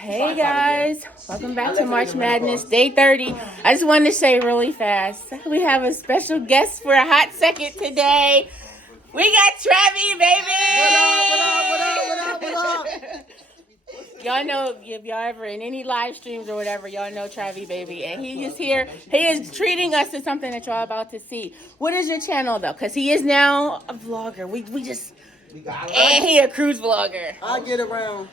Hey guys, welcome back to March Madness Day 30. I just wanted to say really fast, we have a special guest for a hot second today. We got Travie, baby! What up? Y'all know, if y'all ever in any live streams or whatever, y'all know Travie, baby. And he is here. He is treating us to something that y'all about to see. What is your channel, though? Because he is now a vlogger. And he a cruise vlogger. I get around.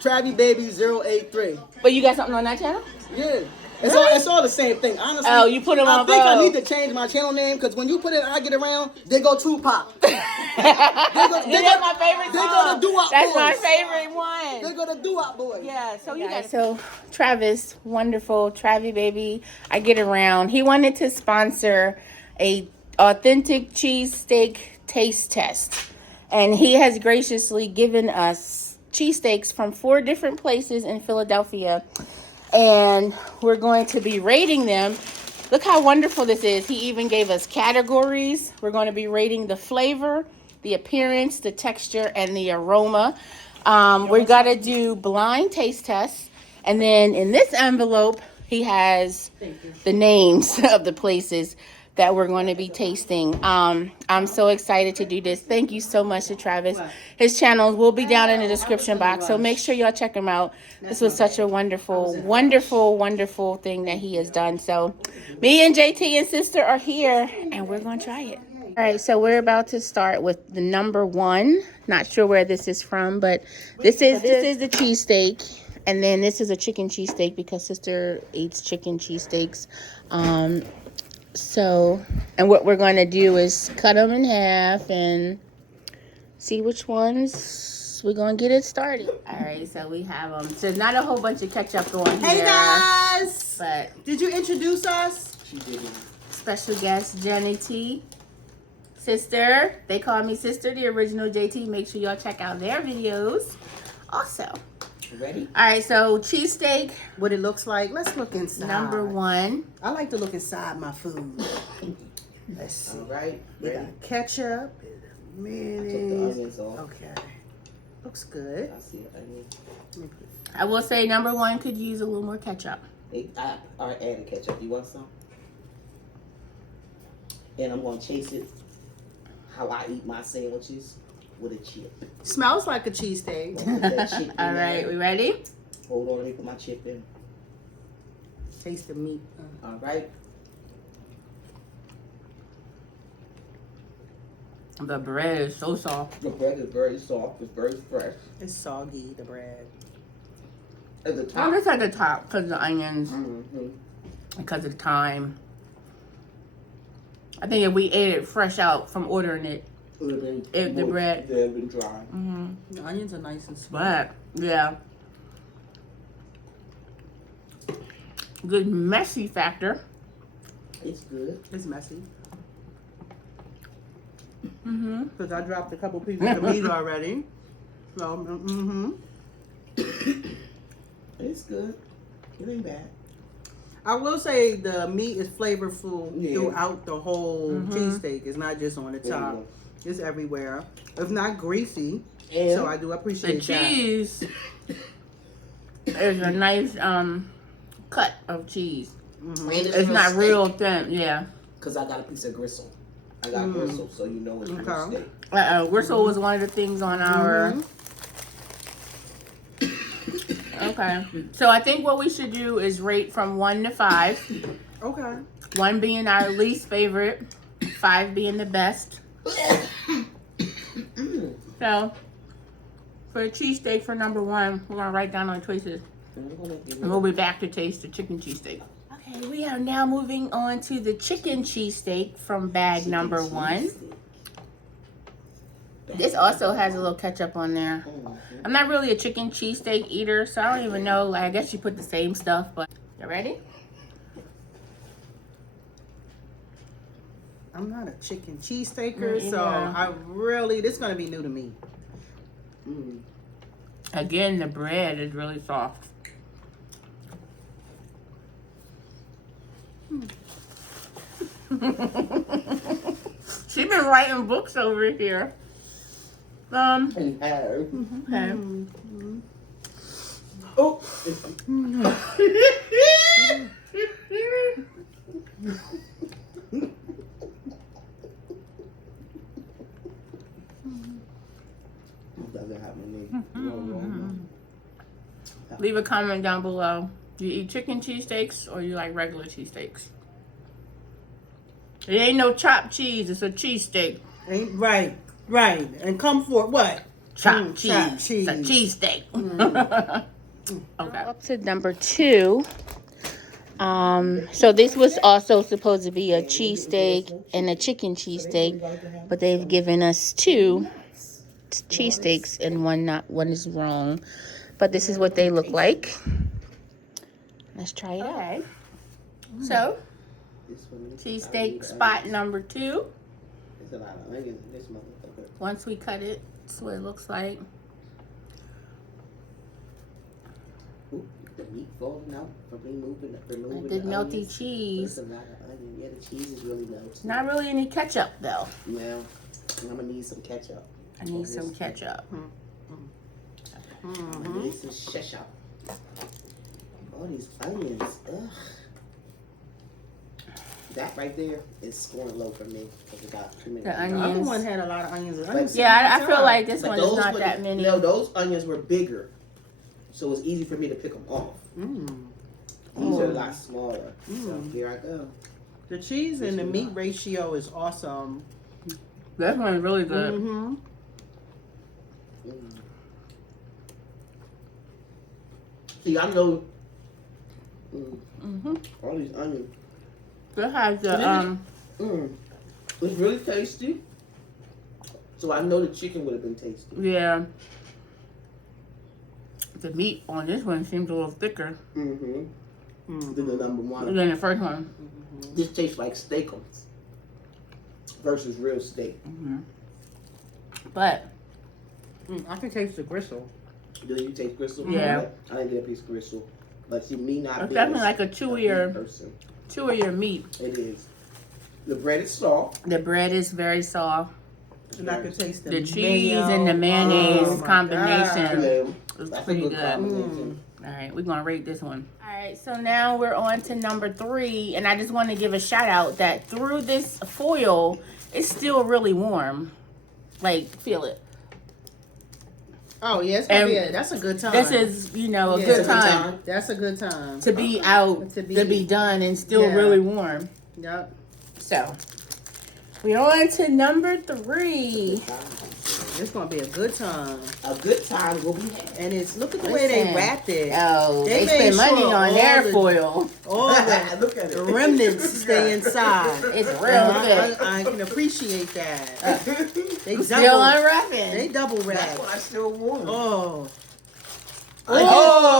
Travie Baby 083. But you got something on that channel? Yeah. It's all the same thing, honestly. Oh, you put them on both. I need to change my channel name because when you put it I Get Around, they go Tupac. That's my favorite song. They go to Doo-Wop That's Boys. my favorite one. They go to Doo-Wop Boys. Yeah, so you guys. So Travis, wonderful, Travie baby, I Get Around. He wanted to sponsor a authentic cheesesteak taste test. And he has graciously given us cheesesteaks from 4 different places in Philadelphia. And we're going to be rating them. Look how wonderful this is. He even gave us categories. We're going to be rating the flavor, the appearance, the texture, and the aroma. We're going to do blind taste tests. And then in this envelope, he has the names of the places that we're going to be tasting. I'm so excited to do this. Thank you so much to Travis. His channels will be down in the description box, so make sure y'all check him out. This was such a wonderful, wonderful, wonderful thing that he has done. So me and JT and sister are here, and we're going to try it. All right, so we're about to start with the number 1. Not sure where this is from, but this is the cheesesteak. And then this is a chicken cheesesteak because sister eats chicken cheesesteaks. And what we're going to do is cut them in half and see which ones we're going to get it started. All right, so we have them. So not a whole bunch of ketchup going here. Hey guys! But did you introduce us? She didn't. Special guest Jenny T. Sister. They call me Sister, the original JT. Make sure y'all check out their videos. Also. Ready? All right, so cheesesteak. What it looks like. Let's look inside. Number 1. I like to look inside my food. Let's see. All right. We Ready? got ketchup, Took the mayonnaise. onions off. Okay. Looks good. I see onion. I will say number 1 could use a little more ketchup. I added ketchup. You want some? And I'm going to chase it how I eat my sandwiches with a chip. Smells like a cheesesteak. Put that chip in All right, there. we ready? Hold on, let me put my chip in. Taste the meat. All right. The bread is so soft. The bread is very soft. It's very fresh. It's soggy, the bread. At the I'm top. just at the top because the onions, Mm-hmm. because of the thyme. I think if we ate it fresh out from ordering it, It would have been If the moist. bread- It would have been dry. The onions are nice and sweet. but yeah, good messy factor. It's good. It's messy. Mm-hmm. Because I dropped a couple pieces of meat already. So, It's good. It ain't bad. I will say the meat is flavorful Yeah. throughout the whole cheesesteak. It's not just on the There you top. go. It's everywhere. It's not greasy. And So I do The appreciate cheese is a nice cut of cheese. and It's not steak, real thin. Yeah. Because I got a piece of gristle. I got gristle, so you know it's real Okay. steak. Gristle was one of the things on our. Okay. So I think what we should do is rate from 1 to 5. Okay. 1 being our least favorite, 5 being the best. So, for the cheesesteak for number 1, we're going to write down our choices. And we'll be back to taste the chicken cheesesteak. Okay, we are now moving on to the chicken cheesesteak from bag number 1. This also has a little ketchup on there. I'm not really a chicken cheesesteak eater, so I don't even know. Like, I guess you put the same stuff, but you ready? I'm not a chicken cheesesteaker, Me so either. this is going to be new to me. Again, the bread is really soft. She's been writing books over here. And Okay. Leave a comment down below. Do you eat chicken cheesesteaks or you like regular cheesesteaks? It ain't no chopped cheese. It's a cheesesteak. Ain't right. And come for what? Chopped cheese. Chopped cheese. It's a cheesesteak. Okay. Up to number 2. So this was also supposed to be a cheesesteak and a chicken cheesesteak, but they've given us 2 cheesesteaks and one is wrong. But this is what they look like. Let's try it out. So, cheesesteak spot number 2. There's a lot of onions in this motherfucker. Once we cut it, that's what it looks like. Ooh, the meat falling out from removing The the melty onions. cheese. There's a lot of onion. Yeah, the cheese is really melty. Not really any ketchup though. Now, I'm gonna need some ketchup. I need some ketchup. I need some Cashapp. All these onions. Ugh. That right there is scoring low for me because it got too many. The The other onions. one had a lot of onions. Yeah, I feel like this But one is those not were- that many. No, those onions were bigger, so it's easy for me to pick them off. These are a lot smaller. So here I go. The cheese and the meat ratio is awesome. This one is really good. Mm-hmm. See, I know Mm-hmm. all these onions. This has the It's really tasty. So I know the chicken would have been tasty. yeah. The meat on this one seems a little thicker Than the number one. than the first one. This tastes like steakums versus real steak. But I can taste the gristle. Do you taste gristle? Yeah. I didn't get a piece of gristle. But see, me not it's being definitely like a meat chewier person. meat. It is. The bread is soft. The bread is very soft. And I can taste The cheese and the mayonnaise my combination Yeah. is That's a pretty good good. combination. All right, we're gonna rate this one. All right, so now we're on to number 3, and I just want to give a shout out that through this foil, it's still really warm. Like, feel it. Oh yeah, that's a good time. This is, a Yeah, good time That's a good time. to be out, To to be done, and still Yeah. really warm. Yep. So, we're on to number 3. It's gonna be a good time. A good time will be had. And it's look at the way they Listen. wrapped it. Oh, They they spend made money sure on all their the- foil. All the Look at it. remnants stay inside. It's real And thick. I can appreciate that. They Still double. unwrapping. They double That's wrap. why I still warm. Oh,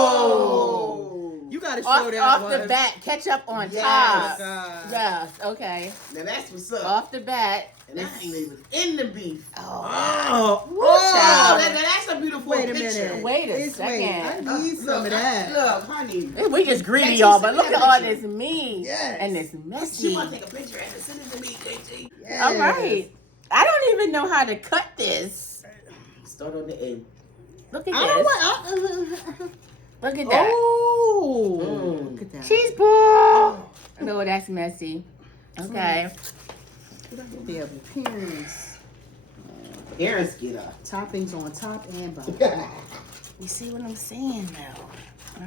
Oh! you gotta show off that the one. bat, ketchup on Yes. top. God. Yes, okay. Now that's what's up. Off the bat. And that ain't even in the beef. Oh, Oh, Oh, that's a beautiful wait a picture. minute. Wait a Wait, second. I need some of that. Look, honey. we just greedy, Let's y'all, see but look that at all picture. this meat. Yes. And it's She messy. want to take a picture and send it to me, JT. Yes. All right. I don't even know how to cut this. Start on the end. Look at I this. don't want. Look at that. Oh, Mm. look at that. Cheese ball. No, that's messy. Okay. The appearance. Parents get up. Toppings on top and bottom. You see what I'm saying now?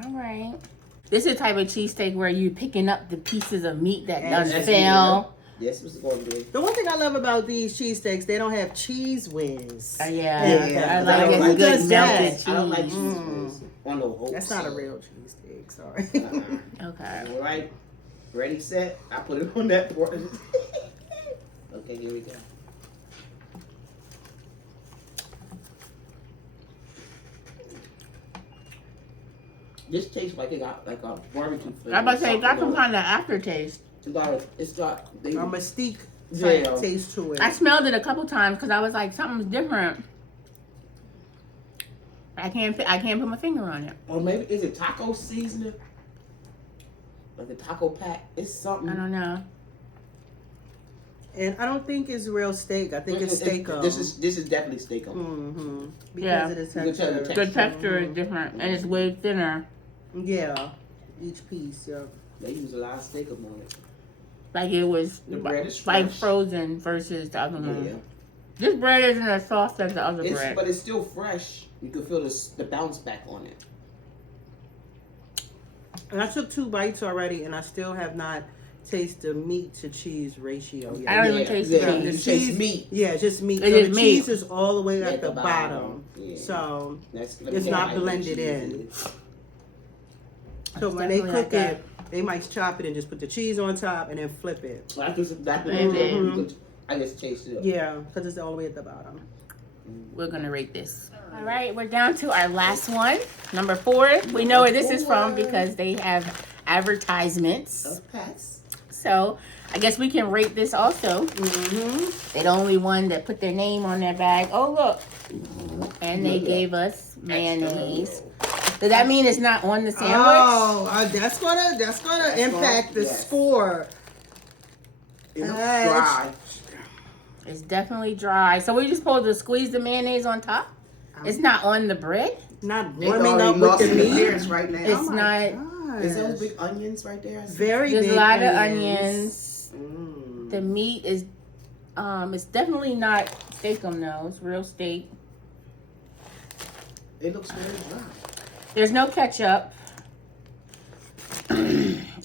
All right. This is the type of cheesesteak where you picking up the pieces of meat that done That's fell. Yes, what's going to be. The one thing I love about these cheesesteaks, they don't have cheese whiz. Yeah, Yeah, I I like don't it. like Good that. melted cheese. I don't like cheese whiz on the whole That's not a side. real cheesesteak, sorry. Okay. All right. Ready, set. I put it on that board. Okay, here we go. This tastes like it got like a barbecue flavor. I'm about to say, it got some Something kind of aftertaste. It's got they, A mystique Yeah. type taste to it. I smelled it a couple times because I was like, something's different. I can't put my finger on it. or maybe is it taco seasoning? Like the taco pack? It's something. I don't know. And I don't think it's real steak. I think it's steak. This is definitely steak. Mm-hmm. Because Yeah. of the You can tell the texture. The texture is different and it's way thinner. Yeah, each piece. Yeah. They use a lot of steak up on it. Like it was The bread is like fresh. frozen versus the other one. Yeah. This bread isn't as soft as the other bread. But it's still fresh. You can feel the bounce back on it. And I took 2 bites already, and I still have not tasted the meat to cheese ratio yet. I don't even taste the You cheese. taste meat. Yeah, just meat. It So is the meat. cheese is all the way at the bottom. Yeah. So That's it's not blended in. So when they definitely cook like it, they might chop it and just put the cheese on top and then flip it. I just tasted it. Yeah, because it's all the way at the bottom. We're gonna rate this. All right, we're down to our last one, number 4. We know where this is from because they have advertisements. Pass. So I guess we can rate this also. They're the only one that put their name on their bag. Oh look, and they gave us mayonnaise. Does that mean it's not on the sandwich? Oh, that's gonna impact the score. It looks dry. It's definitely dry. So we're just supposed to squeeze the mayonnaise on top? It's not on the bread? Not It warming already up with lost the its meat. appearance right now. It's not. Is those big onions right there? Very There's big a lot of onions. onions. The meat is, it's definitely not steakum though. It's real steak. It looks very dry. There's no ketchup.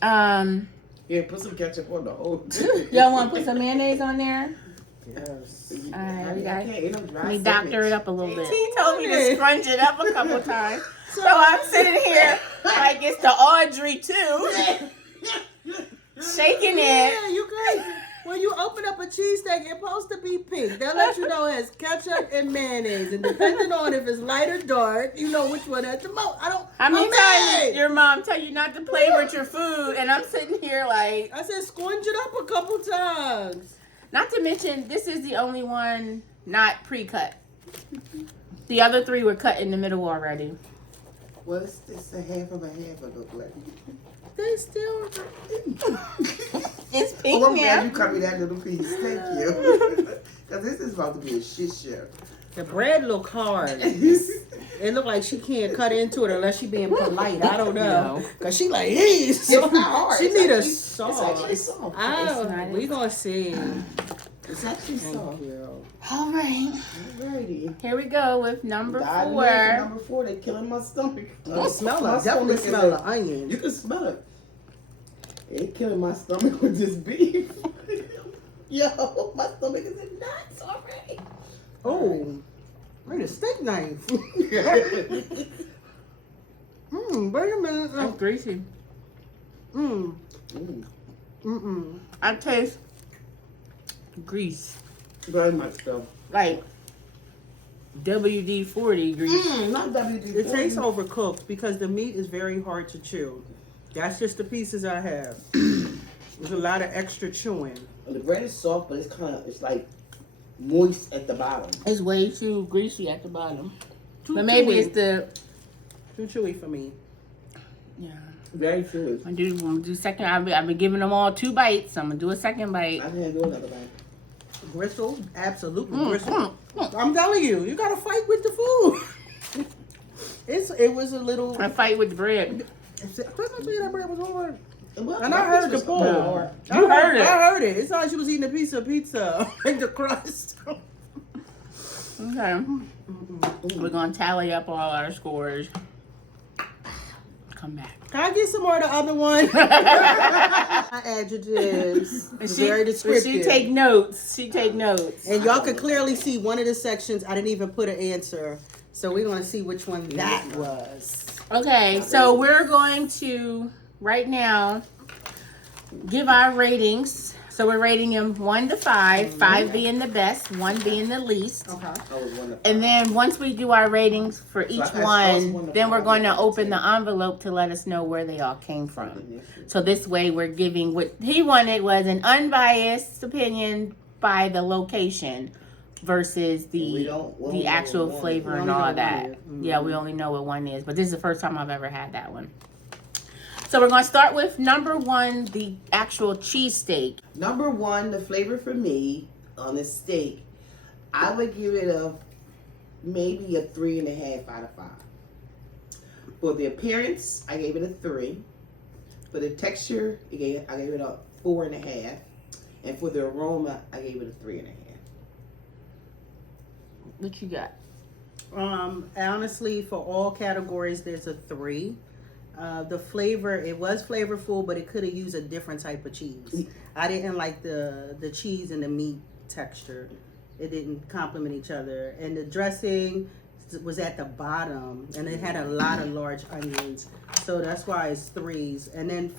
Yeah, put some ketchup on the whole. Y'all want to put some mayonnaise on there? Yes. All right, we got. Ain't no dry Let me sandwich. doctor it up a little bit. He told me to scrunch it up a couple times. So I'm sitting here like it's the Audrey too, shaking it. Yeah, you guys. When you open up a cheesesteak, it's supposed to be pink. They'll let you know it has ketchup and mayonnaise, and depending on if it's light or dark, you know which one has the most. How many times did your mom tell you not to play with your food, and I'm sitting here like. I said scrunch it up a couple times. Not to mention, this is the only one not pre-cut. The other 3 were cut in the middle already. Well, it's a half of a half of the like. They still. It's pink Oh, I'm glad now. you cut me that little piece. Thank you. Because this is about to be a shit show. The bread look hard. It look like she can't cut into it unless she being polite. I don't know. Because she like, hey. It's not hard. She It's need a actually- sauce. It's actually soft. We gonna see. It's actually soft. You. All right. Alrighty. Here we go with number Died 4. in number 4, they killing my stomach. You smell My it. Definitely stomach is smell a- the onion. You can smell it. It killing my stomach with this beef. Yo, my stomach is in knots already. Oh, I need a steak knife. Wait a minute. That's greasy. I taste grease. Very much so. Like WD-40 grease. Not WD. It tastes overcooked because the meat is very hard to chew. That's just the pieces I have. There's a lot of extra chewing. The bread is soft, but it's like moist at the bottom. It's way too greasy at the bottom. Too But maybe chewy. it's the Too chewy for me. Very chewy. I'm gonna do second. I've been giving them all 2 bites. I'm gonna do a second bite. I can't do another bite. Gristle, absolutely gristle. I'm telling you, you gotta fight with the food. It was a little. I fight with the bread. I told you that bread was hard. Well, And I heard the pull. You heard it. I heard it. It's not like she was eating a piece of pizza in the crust. Okay. We're gonna tally up all our scores. Come back. Can I get some more of the other one? Adjectives. Very descriptive. She take notes. She take notes. And y'all can clearly see one of the sections. I didn't even put an answer. So we're going to see which one that was. Okay, so we're going to right now give our ratings. So we're rating them 1 to 5, 5 being the best, 1 being the least. Okay. And then once we do our ratings for each that's one, 1 to then we're 5, going to that's open the 10. envelope to let us know where they all came from. So this way we're giving what he wanted was an unbiased opinion by the location versus the actual flavor and all that. Yeah, we only know what one is, but this is the first time I've ever had that one. So we're going to start with number 1, the actual cheesesteak. Number 1, the flavor for me on this steak, I would give it maybe a 3.5 out of 5. For the appearance, I gave it a 3. For the texture, I gave it a 4.5. And for the aroma, I gave it a 3.5. What you got? Honestly, for all categories, there's a 3. The flavor, it was flavorful, but it could have used a different type of cheese. I didn't like the cheese and the meat texture. It didn't complement each other. And the dressing was at the bottom, and it had a lot of large onions. So that's why it's 3s. And then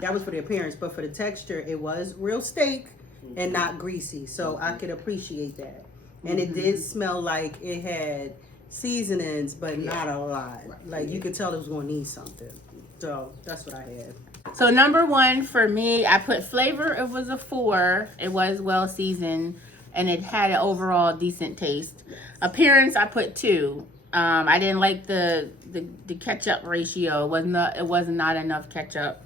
that was for the appearance, but for the texture, it was real steak and not greasy. So I could appreciate that. And it did smell like it had seasonings, but not a lot. Like you could tell it was going to need something. So that's what I had. So number 1 for me, I put flavor. It was a 4. It was well seasoned, and it had an overall decent taste. Appearance, I put 2. I didn't like the ketchup ratio. It was not enough ketchup.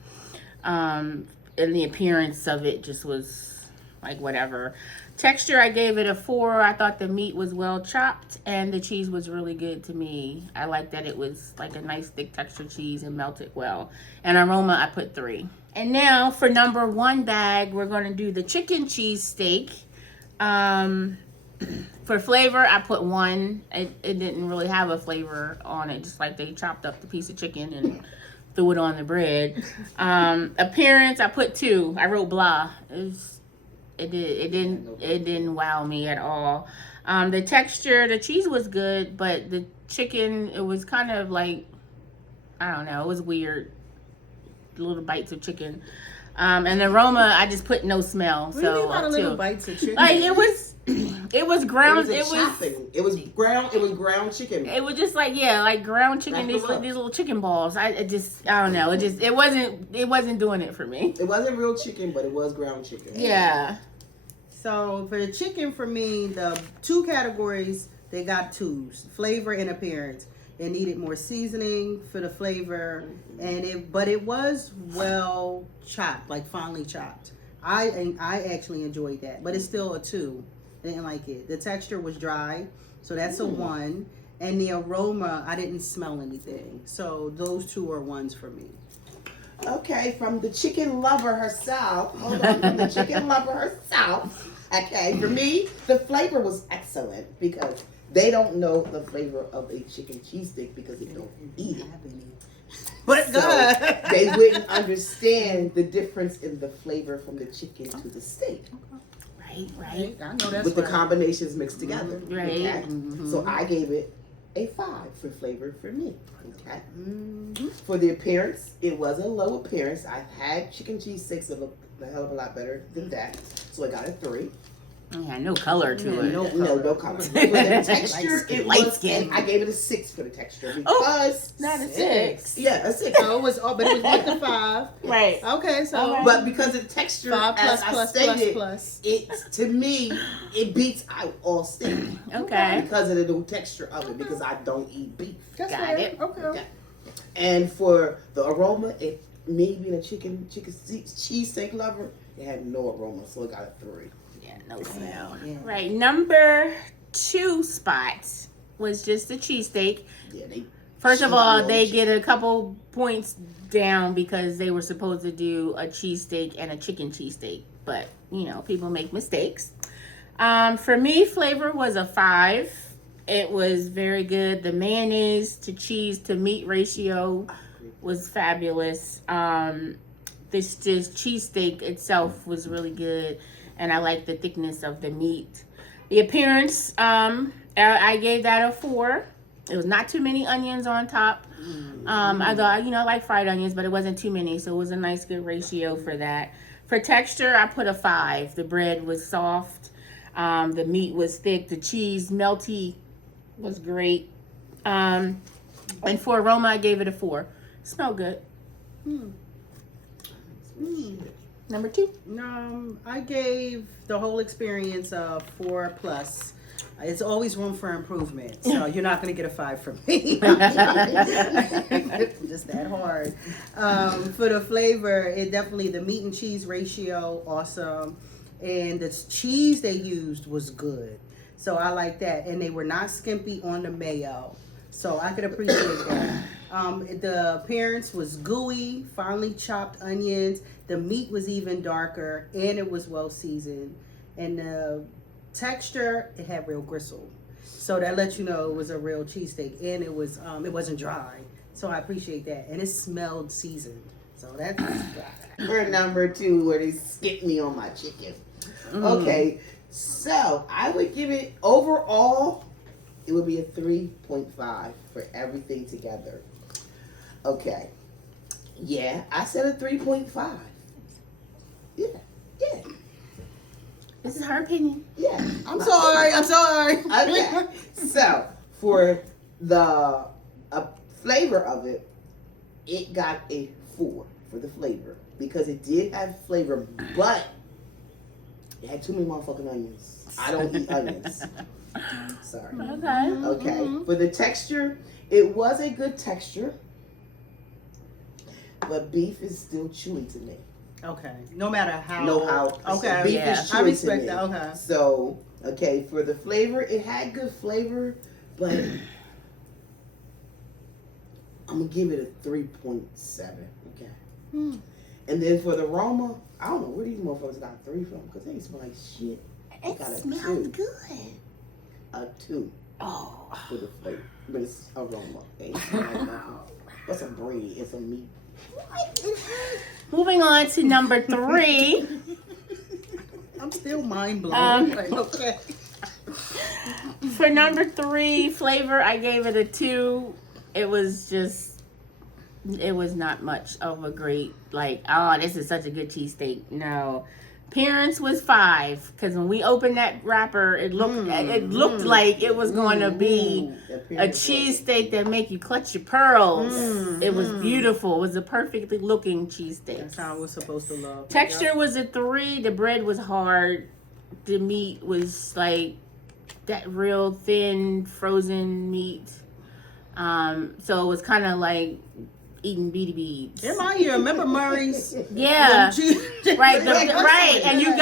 And the appearance of it just was like whatever. Texture, I gave it a 4. I thought the meat was well chopped, and the cheese was really good to me. I like that it was like a nice thick texture cheese and melted well. And aroma, I put 3. And now for number 1 bag, we're going to do the chicken cheesesteak. For flavor, I put 1. It didn't really have a flavor on it, just like they chopped up the piece of chicken and threw it on the bread. Appearance, I put 2. I wrote blah. It didn't wow me at all. The texture, the cheese was good, but the chicken, it was kind of like, I don't know, it was weird. Little bites of chicken. And the aroma, I just put no smell. What do you mean by the little bites of chicken? Like it was ground. It was ground chicken. It was just like like ground chicken. These little chicken balls. I don't know. It wasn't doing it for me. It wasn't real chicken, but it was ground chicken. Yeah. So for the chicken, for me, the 2 categories, they got 2s: flavor and appearance. It needed more seasoning for the flavor, but it was well chopped, like finely chopped. I actually enjoyed that, but it's still a 2. I didn't like it. The texture was dry, so that's a 1. And the aroma, I didn't smell anything. So those 2 are 1s for me. Okay, from the chicken lover herself. Okay, for me, the flavor was excellent because they don't know the flavor of a chicken cheesesteak because they don't eat it. But so they wouldn't understand the difference in the flavor from the chicken to the steak. Right. I know that's with the combinations mixed together. Right. Okay? So I gave it a 5 for flavor for me. Okay. For the appearance, it was a low appearance. I've had chicken cheesesteaks that look a hell of a lot better than that. So I got a 3. Yeah, no color to it. No color. For the texture, light skin. I gave it a 6 for the texture because not a 6. Yeah, a 6. So but it was 1 to 5. Right. Okay, so but because of the texture, 5 as I stated, plus. It to me it beats out all steak. Okay. Because of the new texture of it, because I don't eat beef. Got it. Okay. And for the aroma, me being a chicken cheesesteak lover, it had no aroma, so it got a 3. Yeah, no smell. Yeah. Right. Number 2 spots was just the cheesesteak. Yeah, First of all, they get a couple points down because they were supposed to do a cheesesteak and a chicken cheesesteak. But, people make mistakes. For me, flavor was a 5. It was very good. The mayonnaise to cheese to meat ratio was fabulous. This cheesesteak itself was really good. And I like the thickness of the meat. The appearance, I gave that a 4. It was not too many onions on top. I thought, I like fried onions, but it wasn't too many. So it was a nice, good ratio for that. For texture, I put a 5. The bread was soft. The meat was thick. The cheese, melty, was great. And for aroma, I gave it a 4. Smelled good. Number 2. I gave the whole experience a 4 plus. It's always room for improvement, so you're not going to get a 5 from me. Just that hard. For the flavor, the meat and cheese ratio, awesome. And the cheese they used was good. So I like that. And they were not skimpy on the mayo. So I could appreciate that. The appearance was gooey, finely chopped onions. The meat was even darker, and it was well seasoned. And the texture, it had real gristle. So that lets you know it was a real cheesesteak, and it wasn't dry. So I appreciate that, and it smelled seasoned. So that's For number 2, where they skipped me on my chicken. Okay, so I would give it overall. It would be a 3.5 for everything together. Okay. Yeah, I said a 3.5. Yeah. This is her opinion. Yeah. I'm sorry. Okay. So, for the flavor of it, it got a 4 for the flavor. Because it did have flavor, but it had too many motherfucking onions. I don't eat onions. Sorry. Okay. For the texture, it was a good texture. But beef is still chewy to me. Okay. No matter how. Okay. Beef is chewy I respect to me. that. Okay. So, okay, for the flavor, it had good flavor, but I'm gonna give it a 3.7. Okay. And then for the aroma, I don't know where these motherfuckers got 3 from because they smell like shit. It got a smells 2. good. A 2 Oh. for the flavor, but it's aroma. It ain't smell like nothing. But some bread and some meat. Moving on to number 3. I'm still mind blown. Okay. For number 3 flavor, I gave it a 2. It was not much of a great, like, oh, this is such a good cheesesteak. No. Appearance was 5, because when we opened that wrapper, it looked like it was going to be a cheesesteak that make you clutch your pearls. It was beautiful. It was a perfectly looking cheesesteak. That's how it was supposed to look. Texture was a 3. The bread was hard. The meat was like that real thin frozen meat. So it was kind of like eating beady beads. Remember Murray's? Yeah. Right, right. And you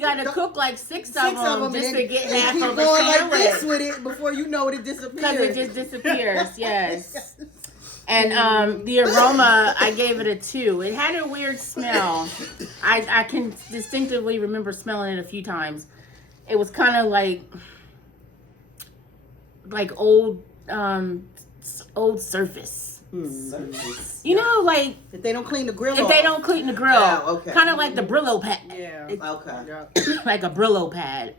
gotta cook like 6 of them just to get half of a going sandwich. like this with it before you know it disappears. Because it just disappears, yes. And the aroma, I gave it a 2. It had a weird smell. I can distinctively remember smelling it a few times. It was kind of like old surface. You know, like if they don't clean the grill. If they don't clean the grill, okay. Kind of like the Brillo pad. Yeah. Okay. Like a Brillo pad.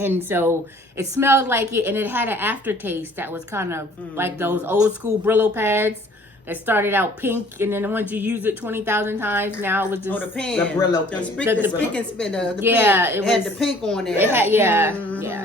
And so it smelled like it, and it had an aftertaste that was kind of like those old school Brillo pads that started out pink, and then once you use it 20,000 times, now it was just the pan, the Brillo pan, the spick and span, the yeah, pan, it had was the pink on it. It had yeah.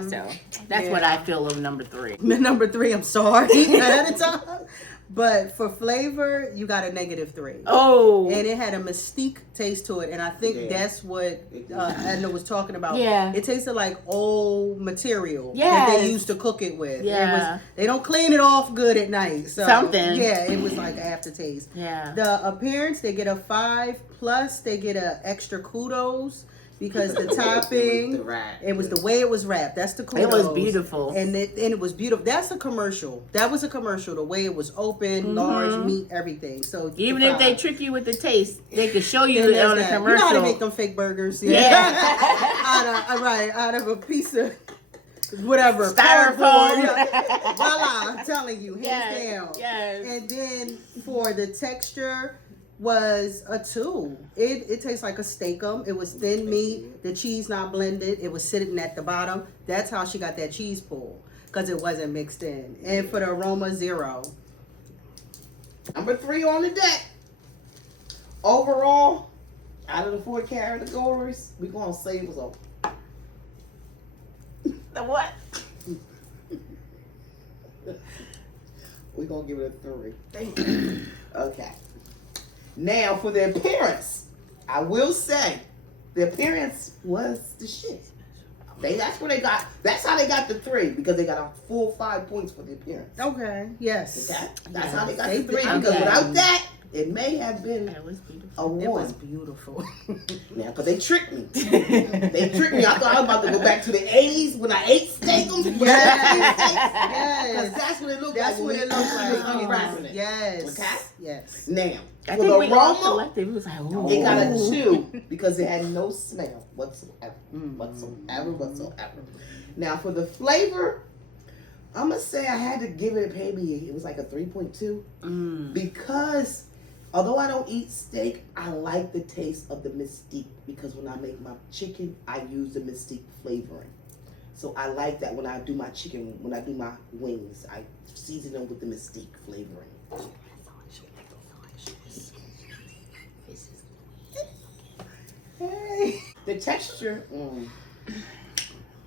So that's what I feel of number 3. Number 3, I'm sorry ahead of time. But for flavor, you got a -3. Oh. And it had a mystique taste to it. And I think that's what Edna was talking about. Yeah. It tasted like old material that they used to cook it with. Yeah. They don't clean it off good at night. So, something. Yeah, it was like aftertaste. Yeah. The appearance, they get a 5, plus they get a extra kudos. Because the topping, it was the way it was wrapped. That's the kudos. It was beautiful. And it was beautiful. That's a commercial. That was a commercial. The way it was open, large meat, everything. So even if they trick you with the taste, they could show you it on a commercial. You know how to make them fake burgers? out of a piece of whatever styrofoam. Voila! I'm telling you, hands down. Yes. And then for the texture. Was a 2. It tastes like a steakum. It was thin meat. The cheese not blended. It was sitting at the bottom. That's how she got that cheese pull, because it wasn't mixed in. And for the aroma, 0. Number 3 on the deck. Overall, out of the 4 categories, we're gonna say it was a The what? we're gonna give it a 3. Thank you. Okay. Now, for the appearance, I will say the appearance was the shit. That's how they got the 3, because they got a full 5 points for the appearance. Okay. Yes. Okay? That's how they got They the 3, did. because without that, It may have been That was beautiful. a 1. It was beautiful. Now, because they tricked me. They tricked me. I thought I was about to go back to the 80s when I ate steak. Yes. That's what it looked That's like. what it looks like. Unwrapping it. Yes. Okay? Yes. Now, I for think the we all aroma, collected. It was like, ooh. it got a 2 because it had no smell whatsoever. Whatsoever. Now, for the flavor, I'm going to say I had to give it maybe, it was like a 3.2 because although I don't eat steak, I like the taste of the mystique because when I make my chicken, I use the mystique flavoring. So I like that when I do my chicken, when I do my wings, I season them with the mystique flavoring. Hey. The texture,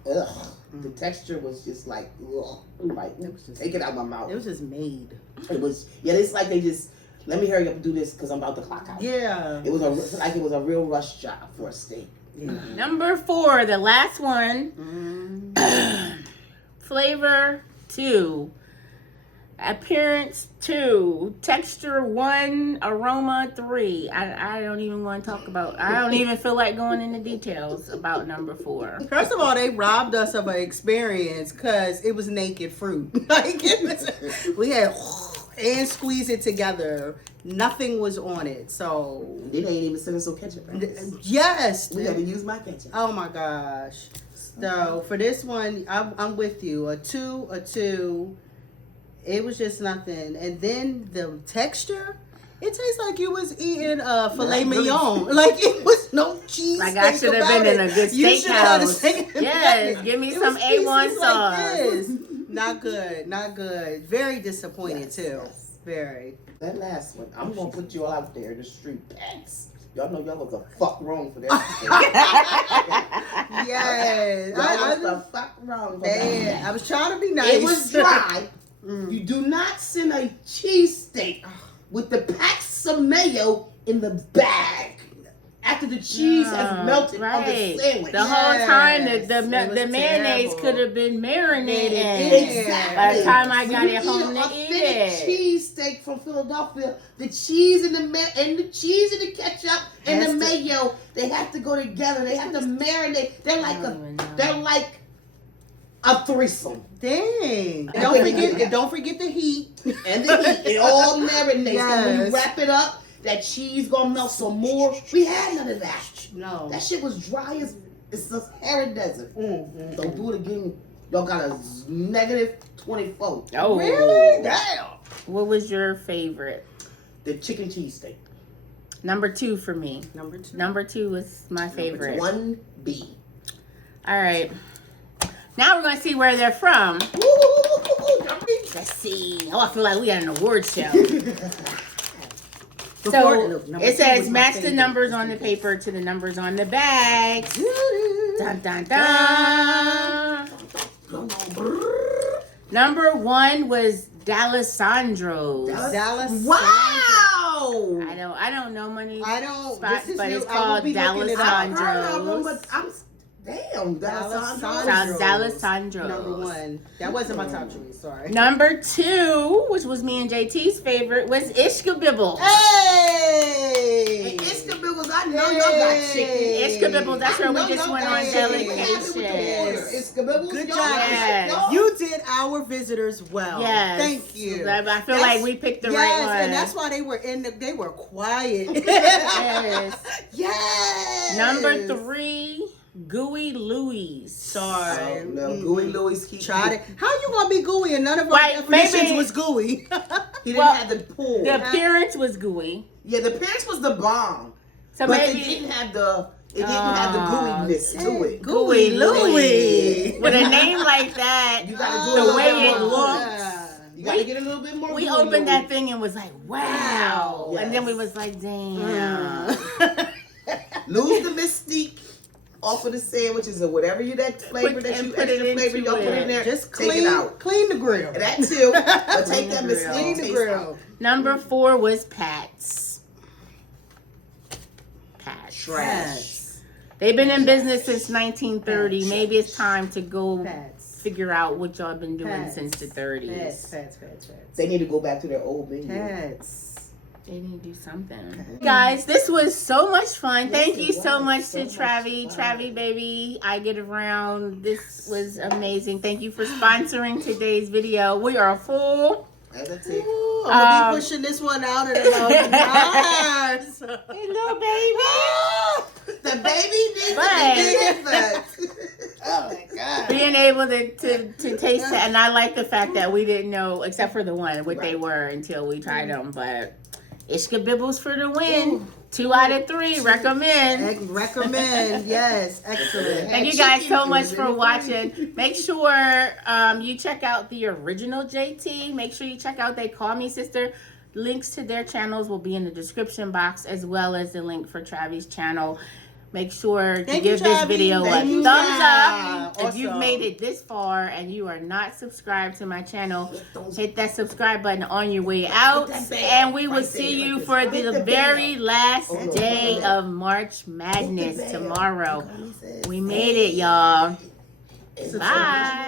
the texture was just like, ugh, like take it out of my mouth. It was just made. It was, it's like they just, let me hurry up and do this because I'm about to clock out. Yeah. It was like it was a real rush job for a steak. Yeah. Number 4, the last one. Flavor 2. Appearance 2. Texture 1. Aroma 3. I don't even want to talk about. I don't even feel like going into details about number 4. First of all, they robbed us of an experience because it was naked fruit. Like we had and squeeze it together. Nothing was on it. So They ain't even send us no ketchup. yes, We had to use my ketchup. oh my gosh. So for this one, I'm with you. A 2. It was just nothing. And then the texture, it tastes like you was eating filet mignon. Like it was no cheese. Like I should have been in a good steakhouse. Yes, give me some A1 sauce. Not good. Not good. Very disappointed too. Yes. Very. That last one, I'm gonna put you all out there in the street packs. Y'all know y'all was the fuck wrong for that. Yes. Y'all was the fuck wrong for that. I was trying to be nice. It was dry. You do not send a cheesesteak with the packs of mayo in the bag after the cheese has melted on the sandwich. The whole time Yes, the it was mayonnaise terrible. could have been marinated. Exactly. By the time I got When it you home eat to an eat authentic it. cheesesteak from Philadelphia, the cheese and the cheese and the ketchup and the mayo, they have to go together. They have to marinate. They're like a threesome. Dang. Don't forget the heat. And the heat, it all marinates. Yes. And when you wrap it up, that cheese gonna melt some more. We had none of that. No. That shit was dry as it's a arid desert. Don't do it again. Y'all got a negative 24. Oh, Really? Damn. What was your favorite? The chicken cheesesteak. Number 2 for me. Number 2. Number 2 was my favorite. 1B. All right. Now we're gonna see where they're from. Let's see. Oh, I feel like we had an award show. So it says match the numbers on the paper to the numbers on the bags. Dun dun dun. Number 1 was Dalessandro's. Dallas. Wow! I don't know many I don't. spots, This is but new. it's I will called be looking it up. Dalessandro's. Damn, Dalessandro. Dalessandro's. Number 1. That wasn't my top choice. Sorry. Number 2, which was me and JT's favorite, was Ishkabibbles. Hey! Ishkabibbles, I know y'all got chicken. Ishkabibbles, that's where we just went on Delication. delication. Good job. Yes. You did our visitors well. Yes. Thank you. I feel like we picked the right one. and that's why they were quiet. Yes. Yes. Number 3, Gooey Looie's. Sorry. No, Gooey Looie's keep Tried it. How you gonna be gooey and none of our Right, definitions maybe- was gooey? He didn't have the pull. The appearance was gooey. Yeah, the appearance was the bomb. So But maybe it didn't have the gooiness to it. Gooey Louie. With a name like that, You gotta do the a way little it more. looks. You gotta get a little bit more. We Gooey opened Louie. that thing and was like, wow. Yes. And then we was like, damn. Lose the mystique off of the sandwiches or whatever that flavor that you put it extra flavor into y'all put it. in there. Just take clean, it out. clean the grill. That too. But take that mystique Clean the taste grill. out. Number 4 was Pat's. Pat's. Trash. They've been in business since 1930. Pat's. Maybe it's time to go Pats. figure out what y'all been doing Pat's. since the 30s. Pats. They need to go back to their old menu. Pats. They need to do something. Guys, this was so much fun. Thank you so much to Travi baby. I get around. This was amazing. Thank you for sponsoring today's video. We are full. That's it. Ooh, I'm gonna be pushing this one out in about hours. Hey, little baby. The baby needs to be given. Oh my God. Being able to taste it, and I like the fact that we didn't know, except for the one, what they were until we tried them. But Ishkabibbles for the win. Ooh. 2 out of 3. Recommend. Recommend. Yes. Excellent. Thank you guys so much for watching. Make sure you check out the original JT. Make sure you check out They Call Me Sister. Links to their channels will be in the description box, as well as the link for Travi's channel. Make sure to give this video a thumbs up. If you've made it this far and you are not subscribed to my channel, hit that subscribe button on your way out. And we will see you for the very last day of March Madness tomorrow. We made it, y'all. Bye.